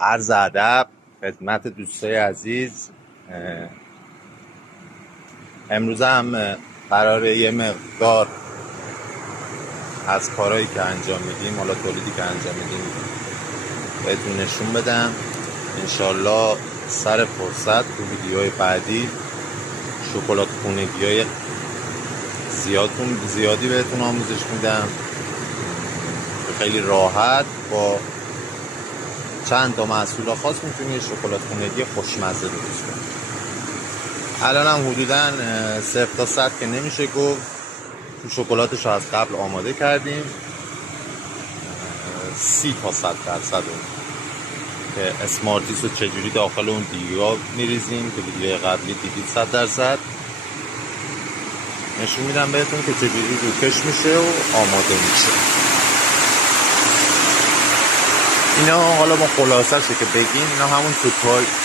عرض ادب خدمت دوستای عزیز. امروز هم قراره یه مقدار از کارهایی که انجام میدیم، حالا تولیدی که انجام میدیم بهتون نشون بدم. انشالله سر فرصت تو ویدیوهای بعدی شکلات خونگی های زیادی بهتون آموزش میدم که خیلی راحت با چند تا محصول خاص میتونی شکلات خونگی خوشمزه درست کنی. الان هم حدوداً 0 تا 100 که نمیشه گفت، تو شکلاتش رو از قبل آماده کردیم. 30 تا 100% که اسمارتیس رو چجوری داخل اون دیگا میریزیم که ویدیوی قبلی دیدید 100% نشون میدم بهتون که چجوری روکش میشه و آماده میشه. اینا حالا ما خلاصه شه که بگیم، اینا همون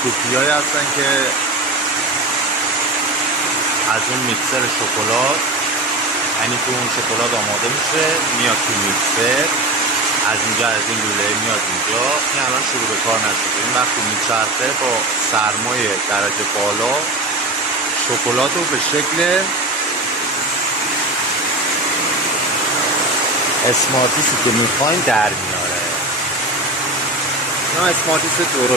توپیایی هستن که از اون میکسر شکلات، یعنی تو اون شکلات آماده میشه میاد تو میکسر، از اینجا از این لوله میاد اینجا. این الان شروع به کار نشده، این وقتی میچرخه با سرمای درجه بالا شکلات رو به شکل اسمارتیسی که میخواین در میاره. نه اسمارتیس درست